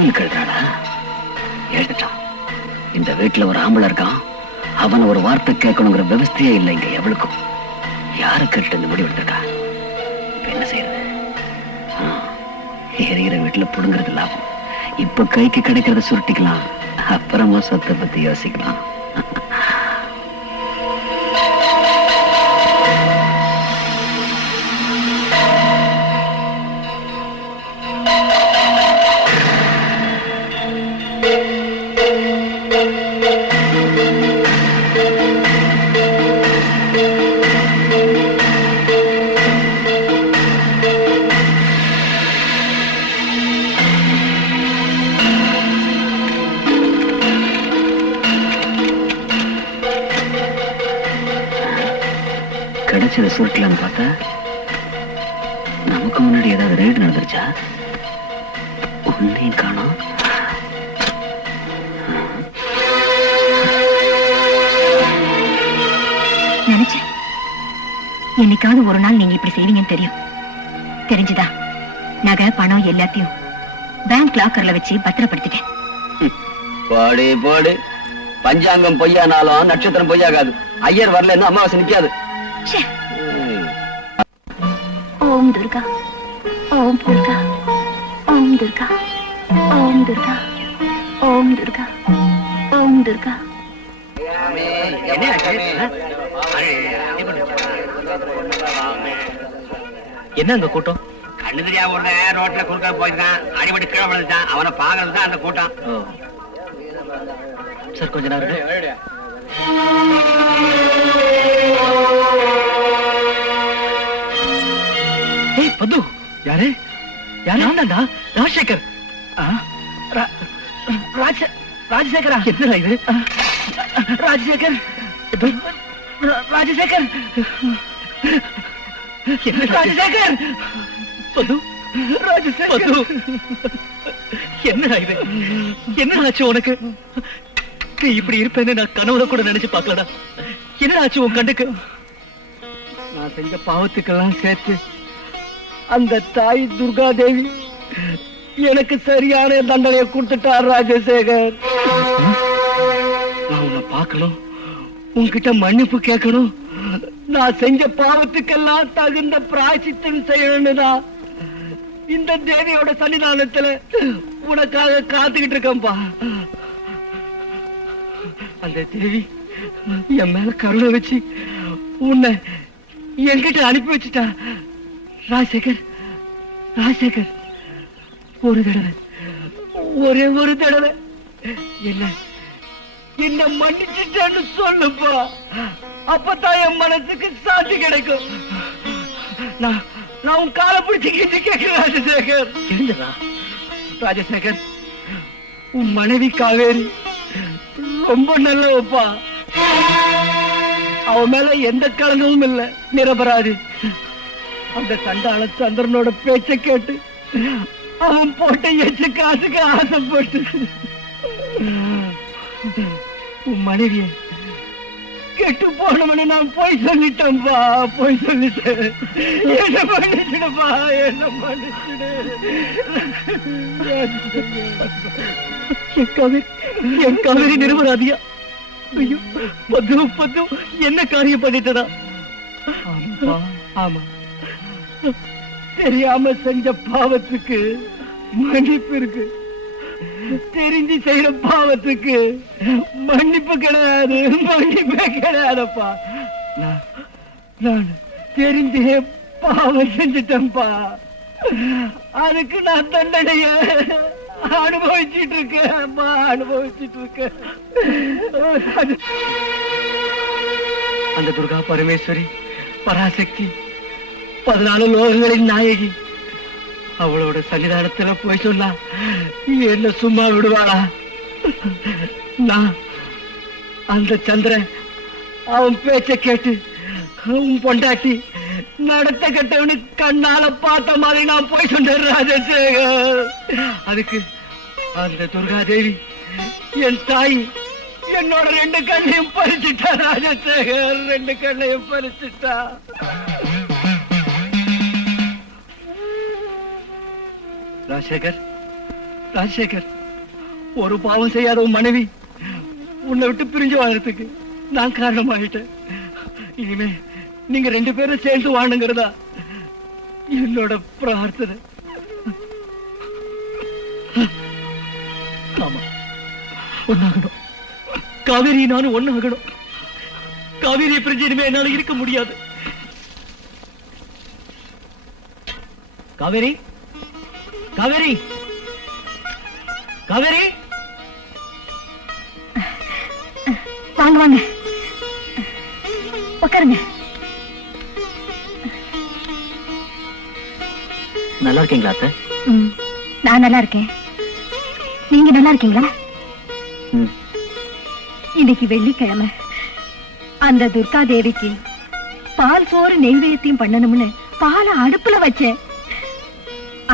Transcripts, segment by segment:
கோயிலுக்கு எழுதுறாடா. எழுதிட்டான். இந்த வீட்டுல ஒரு ஆம்பளை இருக்கான். அவன் ஒரு வார்த்தை கேட்கணுங்கிற விவஸ்தையே இல்லை இங்க எவளுக்கும். யாரு கேட்டு இந்த முடிவு எடுத்திருக்கா? என்ன செய்யறது? எரிகிற வீட்டுல புடுங்கிறது லாபம். இப்ப கைக்கு கிடைக்கிறத சுருட்டிக்கலாம், அப்புறமா சொத்தை பத்தி யோசிக்கலாம். கிடைச்சதை சுருட்டலான்னு பார்த்தா நமக்கு முன்னாடி ஏதாவது ரைடு நடந்துருச்சா? ஒன்னையும் காணோம். நினைச்சேன் என்னைக்காவது ஒரு நாள் நீங்க இப்படி செய்வீங்கன்னு தெரியும். தெரிஞ்சுதா நகை பணம் எல்லாத்தையும் பேங்க் லாக்கர்ல வச்சு பத்திரப்படுத்திட்டேன். போடு போடு. பஞ்சாங்கம் பொய்யானாலும் நட்சத்திரம் பொய்யாகாது. ஐயர் வரலன்னு அமாவாசை நிக்காது. ஓம் துர்கா, ஓம் துர்கா, ஓம் துர்கா, ஓம் துர்கா, ஓம் துர்கா, ஓம் துர்கா. என்ன அங்க கூட்டம்? கண்ணு தெரியா ஒரு ரோட்ல குறுக்க போயிருக்கான். அடிபட்டு கீழே விழுந்துட்டான். அவனை பாக்குறது தான் அந்த கூட்டம். சார் கொஞ்ச நேரம். ஏய் பத்து, யாரு யாரு? நான்தான்டா, ராஜசேகர். ராஜசேகரா? என்னடா இது? ராஜசேகர், ராஜசேகர், ராஜசேகர், பத்து, ராஜசேகர், என்னடா இது? என்ன ஆச்சு உனக்கு? இப்படி இருப்பேன்னு நான் கனவுல கூட நினைச்சு பார்க்கலடா. என்ன ஆச்சு உன் கண்ணுக்கு? நான் செஞ்ச பாவத்துக்கெல்லாம் சேர்த்து அந்த தாய் துர்கா தேவி எனக்கு சரியான தண்டனையை கொடுத்துட்டார் ராஜசேகர். நான் உன்னை பார்க்கணும், உன்கிட்ட மன்னிப்பு கேட்கணும், நான் செஞ்ச பாவத்துக்கெல்லாம் தகுந்த பிராயச்சித்தம் செய்யணும்னுதான் இந்த தேவியோட சன்னிதானத்துல உனக்காக காத்துக்கிட்டு இருக்கேன்பா. அந்த தேவி என் மேல கருணை வச்சு உன்னை என்கிட்ட அனுப்பி வச்சுட்டா. ராஜசேகர், ராஜசேகர், ஒரு தடவை, ஒரே ஒரு தடவை என்ன மன்னிச்சுட்டான்னு சொல்லுப்பா. அப்பதான் என் மனசுக்கு சாந்தி கிடைக்கும். நான் உன் காலை பிடிச்சு கிட்டு கேட்கிறேன் ராஜசேகர். எழுந்துடா ராஜசேகர். உன் மனைவி காவேரி ரொம்ப நல்லவப்பா. அவ மேல எந்த கலங்கமும் இல்ல, நிரபராதி. அந்த சண்டாள சந்திரனோட பேச்சை கேட்டு அவன் போட்ட எச்ச காசுக்கு ஆசைப்பட்டு உன் மனைவிய கெட்டு போனவன நான் போய் சொல்லிட்டேன்பா, போய் சொல்லிட்டேன். என்ன மன்னிச்சிடுப்பா, என்ன மன்னிச்சிடு. என் காவேரி நிரபராதியா? ஐயோ பத்து பத்து, என்ன காரியம் பண்ணிட்டடா? ஆமா, தெரியாம செஞ்ச பாவத்துக்கு மன்னிப்பு இருக்கு, தெரிஞ்சு செய்யற பாவத்துக்கு மன்னிப்பு கிடையாது, மன்னிப்பே கிடையாதுப்பா. நான் தெரிஞ்சே பாவம் செஞ்சுட்டேன்பா. அதுக்கு நான் தண்டனைய அனுபவிச்சுட்டு இருக்கேன், அனுபவிச்சுட்டு இருக்கேன். அந்த துர்கா பரமேஸ்வரி பராசக்தி 14 லோகங்களின் நாயகி, அவளோட சன்னிதானத்துல போய் சொன்னா என்ன சும்மா விடுவாளா? நான் அந்த சந்திரன் அவன் பேச்ச கேட்டு உன் பொண்டாட்டி நடத்த கட்டவனு கண்ணால பார்த்த மாதிரி நான் போய் சொன்னேன் ராஜசேகர். அதுக்கு அந்த துர்கா தேவி என் தாய் என்னோட 2 கண்ணையும் பறிச்சுட்டா ராஜசேகர், 2 கண்ணையும் பறிச்சுட்டா. ராஜசேகர், ராஜசேகர், ஒரு பாவம் செய்யாத உன் மனைவி உன்னை விட்டு பிரிஞ்சு வாழறதுக்கு நான் காரணமாயிட்டேன். இனிமே நீங்க 2 பேரும் சேர்ந்து வாழுங்கிறதா என்னோட பிரார்த்தனை. ஆமா, ஒன்னாகணும். காவேரி நானும் ஒன்னாகணும். காவேரியை பிரிஞ்சு இனிமே என்னால இருக்க முடியாது. காவேரி, காவேரி, காவேரி, வாங்க வாங்க, உட்காருங்க. நல்லா இருக்கீங்களா அத்தை? நான் நல்லா இருக்கேன். நீங்க நல்லா இருக்கீங்களா? இன்னைக்கு வெள்ளிக்கிழமை. அந்த துர்கா தேவிக்கு பால் சோறு நெய்வேத்தியம் பண்ணணும்னு பாலை அடுப்புல வச்சேன்.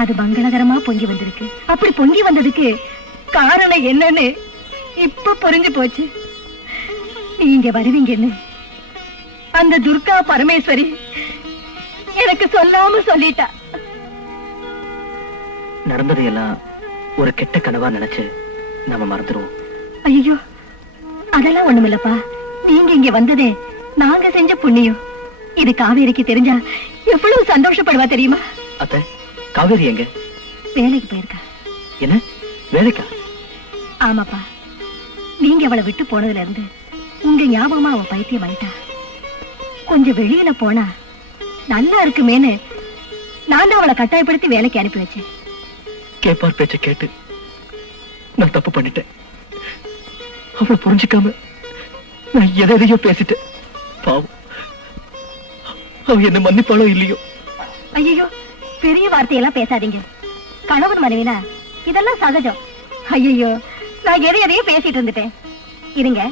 அது மங்களகரமா பொங்கி வந்திருக்கு. அப்படி பொங்கி வந்ததுக்கு காரணம் என்னன்னு இப்ப புரிஞ்சு போச்சு. நீங்க வருவீங்கன்னு அந்த துர்கா பரமேஸ்வரி எனக்கு சொல்லாம சொல்லிட்டா. நடந்ததையெல்லாம் ஒரு கெட்ட கனவா நினைச்சு நாம மறந்துடுவோம். ஐயோ, அதெல்லாம் ஒண்ணுமில்லப்பா. நீங்க இங்க வந்ததே நாங்க செஞ்ச புண்ணியம். இது காவேரிக்கு தெரிஞ்சா எவ்வளவு சந்தோஷப்படுவா தெரியுமா? அத்தை, காவேரி எங்க? வேலைக்கு போயிருக்கா. என்ன வேலைக்கா? ஆமாப்பா, நீங்க அவளை விட்டு போனதுல இருந்து உங்க ஞாபகமா அவ பைத்தியம் ஆயிட்டா. கொஞ்சம் வெளியில போனா நல்லா இருக்குமேன்னு நான் தான் அவளை கட்டாயப்படுத்தி வேலைக்கு அனுப்பி வச்சேன். கேப்பார் பேச்ச கேட்டு நான் தப்பு பண்ணிட்டேன். அவளை புரிஞ்சுக்காம நான் எதையோ பேசிட்டேன். பாவம், அவ என்ன மன்னிப்பாளோ இல்லையோ. ஐயோ, பெரிய வார்த்தையெல்லாம் பேசாதீங்க. கணவன் மனைவினா இதெல்லாம் சகஜம். ஐயோ, நான் எதையும் பேசிட்டு இருந்துட்டேன். இருங்க,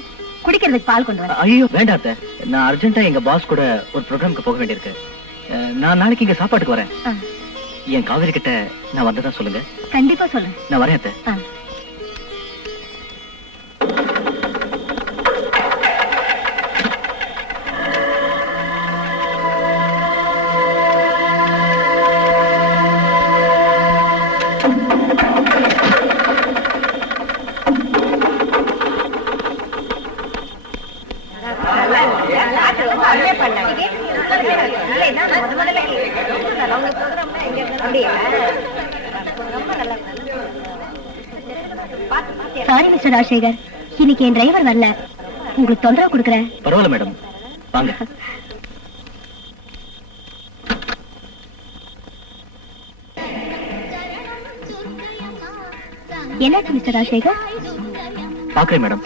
குடிக்கிறதுக்கு பால் கொண்டு வரேன். ஐயோ வேண்டாம் அத்தை, நான் அர்ஜென்ட்டா எங்க பாஸ் கூட ஒரு ப்ரோக்ராமுக்கு போக வேண்டியிருக்கு. நான் நாளைக்கு இங்க சாப்பாட்டுக்கு வரேன். என் காவேரி கிட்ட நான் வந்ததா சொல்லுங்க. கண்டிப்பா சொல்லு. நான் வரேன் அத்தை. சாரி மிஸ்டர் ராஜசேகர், இன்னைக்கு என் டிரைவர் வரல. உங்களுக்கு தொந்தரவு கொடுக்குறேன். பரவாயில்ல மேடம், வாங்க. என்னாச்சு மிஸ்டர் ராஜசேகர்? பாக்குறேன் madam.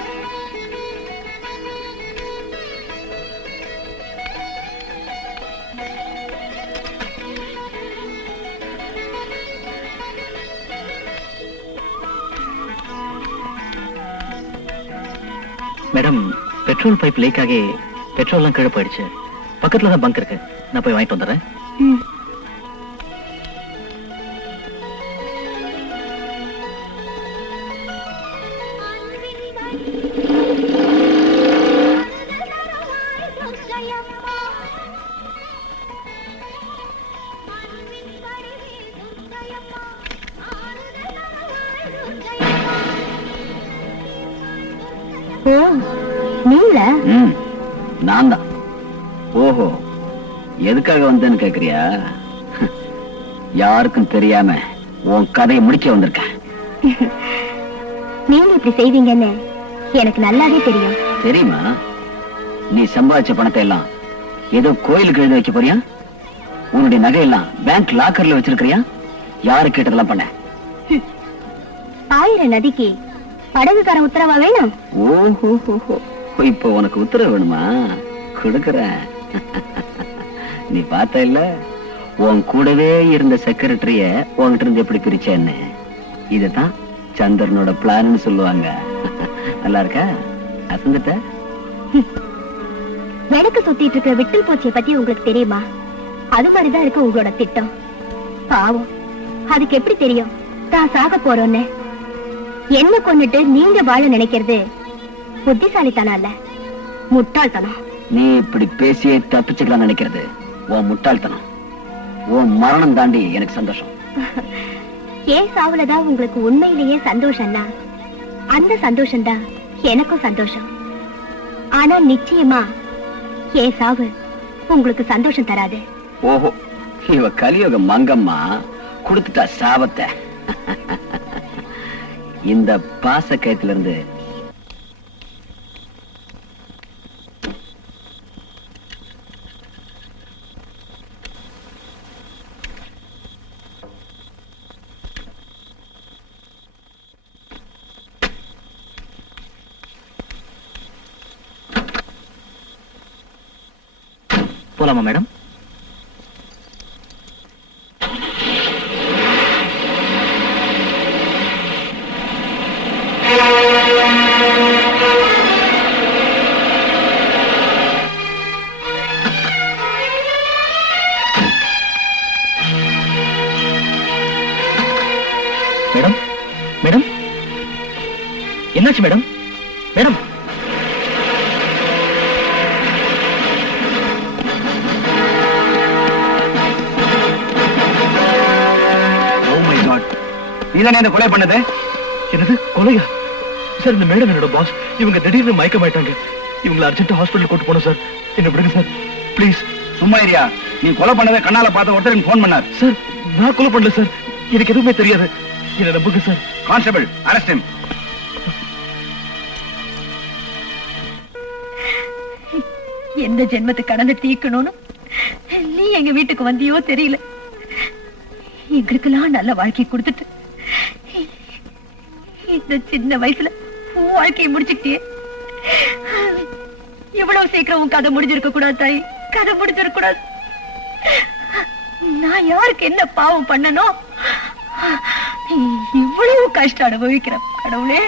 Madam, petrol pipe leak ஆகி பெட்ரோல்லாம் கீழே போயிடுச்சு. பக்கத்துல தான் பங்க் இருக்கு, நான் போய் வாங்கிட்டு வந்துடுறேன். நீங்களா? நான் தான். ஓஹோ, எதுக்காக வந்தேன்னு கேக்குறியா? யாருக்கும் தெரியாம உன் கதையை முடிக்க வந்திருக்கேன். நீங்க இப்படி செய்வீங்கன்னு எனக்கு நல்லாவே தெரியும். தெரியுமா? நீ சம்பாதிச்ச பணத்தை எல்லாம் ஏதோ கோயிலுக்கு எழுதி வைக்க போறியா? உன்னுடைய நகையெல்லாம் பேங்க் லாக்கர்ல வச்சிருக்கிறியா? யாரு கேட்டதெல்லாம் பண்ண? 1000 நதிக்கு படகுக்கார உத்தரவா வேணும்? ஓஹோ, இப்ப உனக்கு உத்தரவு வேணுமா? கொடுக்கறேன். நீ பார்த்த இல்ல, உன் கூடவே இருந்த செக்ரட்டரிய உன்கிட்ட இருந்து எப்படி பிரிச்சேன்னு. இதுதான் சந்திரனோட பிளான்னு சொல்லுவாங்க. நல்லா இருக்கா? அசந்துட்ட? விளக்கு சுத்திட்டு இருக்க விட்டில் பூச்சியை பத்தி உங்களுக்கு தெரியுமா? அது மாதிரிதான் இருக்கு உங்களோட திட்டம். பாவம், அதுக்கு எப்படி தெரியும் தான் சாக போறோன்னு? என்ன கொண்டுட்டு நீங்க வாழ நினைக்கிறது புத்திசாலித்தனம் அல்ல, முட்டாள்தனம். நீ இப்படி பேசியே தப்பிச்சுக்கலாம் நினைக்கிறது உன் முட்டாள்தனம். உன் மரணம் தாண்டி எனக்கு சந்தோஷம். ஏன் சாவுலதான் உங்களுக்கு உண்மையிலேயே சந்தோஷம்னா அந்த சந்தோஷம்தான் எனக்கும் சந்தோஷம். ஆனா நிச்சயமா ஏன் சாவு உங்களுக்கு சந்தோஷம் தராது. ஓஹோ, இவ கலியுக மங்கம்மா கொடுத்துட்டா சாபத்தை. இந்த பாச கயத்துல இருந்து போலாமா மேடம்? மேடம் மேடம் என்னாச்சு மேடம்? மேடம் நீதானே இந்த கொலை பண்ணது? என்னது கொலையா? சார் இந்த மேடம் என்னோட பாஸ். இவங்க திடீர்னு மயக்கமாயிட்டாங்க. இவங்களை அர்ஜென்ட் ஹாஸ்பிட்டல் கூட்டு போனோம் சார். என்ன விடுங்க சார் ப்ளீஸ். சும்மா இரியா. நீ கொலை பண்ணதை கண்ணால பார்த்த ஒருத்தர் போன் பண்ணார். சார் நான் கொலை பண்ணல சார். எனக்கு எதுவுமே தெரியாது. என்ன நம்புங்க சார். Constable arrest him. எந்த ஜென்மத்து கடனை தீர்க்கணும்னு நீ எங்க வீட்டுக்கு வந்தியோ தெரியல. எங்களுக்கெல்லாம் நல்ல வாழ்க்கை கொடுத்துட்டு இந்த சின்ன வயசுல வாழ்க்கையை முடிச்சுக்கிட்டே. இவ்வளவு சீக்கிரம் உன் கதை முடிஞ்சிருக்க கூடாது தாய். கதை முடிஞ்சிருக்க கூடாது. நான் யாருக்கு என்ன பாவம் பண்ணணும்? இவ்வளவு கஷ்டம் அனுபவிக்கிறேன் கடவுளே.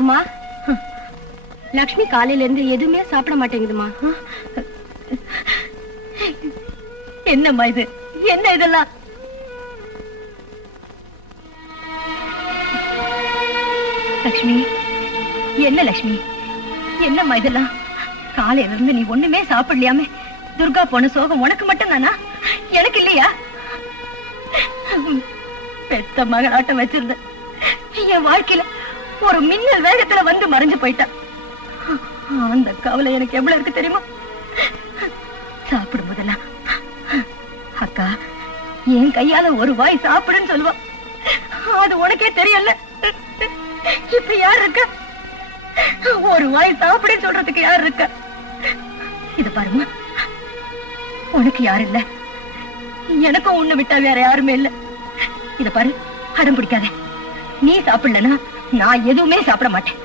அம்மா, லக்ஷ்மி காலையில இருந்து எதுவுமே சாப்பிட மாட்டேங்குதுமா. என்னம்மா இது? என்ன இதெல்லாம்? லக்ஷ்மி, என்ன லக்ஷ்மி, என்னம்மா இதெல்லாம்? காலையில இருந்து நீ ஒண்ணுமே சாப்பிடலையாமே. துர்கா போன சோகம் உனக்கு மட்டும் தானா? எனக்கு இல்லையா? பெத்த மகளாட்டம் வச்சிருந்த என் வாழ்க்கையில ஒரு மின்னல் வேகத்துல வந்து மறைஞ்சு போயிட்டா. அந்த கவலை எனக்கு எவ்வளவு இருக்கு தெரியுமா? சாப்பிடும் போதெல்லாம் அக்கா என் கையால ஒரு வாய் சாப்பிடுன்னு சொல்லுவா. அது உனக்கே தெரியல. இப்ப யார் இருக்க? ஒரு வாய் சாப்பிடுன்னு சொல்றதுக்கு யார் இருக்க? இது பாருமா, உனக்கு யாரு இல்ல, எனக்கும் உன்னை விட்டா வேற யாருமே இல்ல. இத பாரு, அடம் பிடிக்காத. நீ சாப்பிடலன்னா நான் எதுவுமே சாப்பிட மாட்டேன்.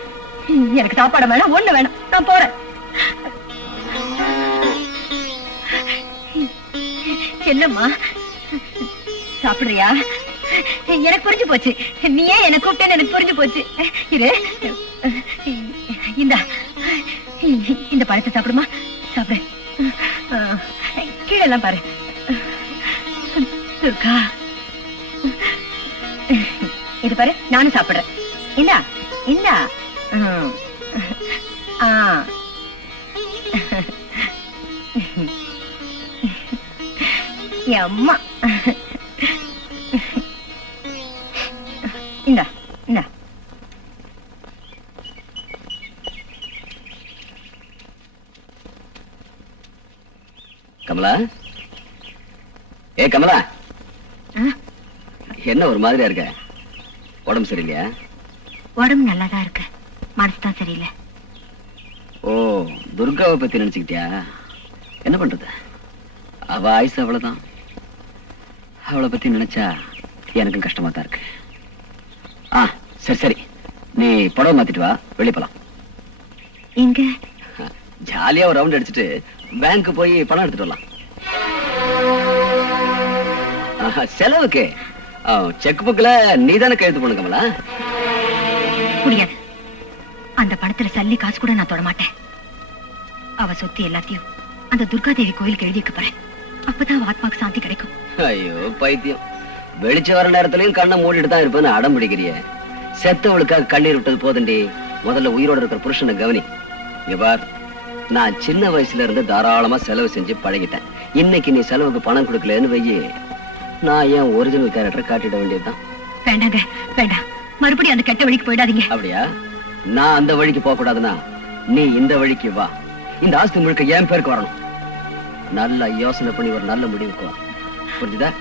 எனக்கு சாப்பாடு வேணாம், ஒண்ணு வேணாம். நான் போறேன். என்னம்மா சாப்பிடுறியா? எனக்கு புரிஞ்சு போச்சு. நீ ஏன் என்ன கூப்பிட்டேன்னு எனக்கு புரிஞ்சு போச்சு. இரு, இந்த பழத்தை சாப்பிடுமா. சாப்பிடு. கீழே எல்லாம் பாரு. துர்கா, இது பாரு, நானும் சாப்பிடுறேன். இந்தா இந்தா. அம்மா, இந்தா இந்தா. கமலா, ஏ கமலா, என்ன ஒரு மாதிரியா இருக்க? உடம்பு சரியில்லையா? உடம்பு நல்லாதான் இருக்கு, மனசுதான் சரியில்லை. ஓ, துர்காவை பத்தி நினைச்சுக்கிட்டியா? என்ன பண்றது, அவ ஆயுசு அவ்வளவுதான். அவளை பத்தி நினைச்சா எனக்கும் கஷ்டமா தான் இருக்கு. சரி சரி, நீ புடவை மாத்திட்டு வா, வெளியே போலாம். எங்க? ஜாலியா ஒரு ரவுண்ட் அடிச்சுட்டு பேங்க் போய் பணம் எடுத்துட்டு வரலாம். செலவுக்கு செக் புக்ல நீதானே கையெழுத்து போன கமலா? முடியாது. அந்த பணத்துல சல்லி காசு கூட நான் தொட மாட்டேன். அவ சொத்து எல்லாத்தையும் அந்த துர்காதேவி கோயிலுக்கு எழுதி வைக்க போறேன். அப்பதான் அவ ஆத்மாக்கு சாந்தி கிடைக்கும். ஐயோ பைத்தியம், வெளிச்ச வர நேரத்திலையும் கண்ணை மூடிட்டு தான் இருப்பேன்னு அடம் பிடிக்கிறிய. செத்தவளுக்காக கண்ணீர் விட்டது போதண்டி, முதல்ல உயிரோட இருக்கிற புருஷனை கவனி. இவர், நான் சின்ன வயசுல இருந்து தாராளமா செலவு செஞ்சு பழகிட்டேன். இன்னைக்கு நீ செலவுக்கு பணம் கொடுக்கலன்னு வையி, நான் ஏன் ஒரிஜினல் கேரக்டர் காட்டிட வேண்டியதுதான். வேண்டாங்க, வேண்டாம். மறுபடியும் அந்த கெட்ட வழிக்கு போயிடாதீங்க. அப்படியா? நான் அந்த வழிக்கு போக கூடாதுன்னா நீ இந்த வழிக்கு வா. இந்த ஆஸ்தி முழுக்க என் பேருக்கு வரணும். நல்லா யோசனை பண்ணி ஒரு நல்ல முடிவுக்கு வா. புரிஞ்சுதா?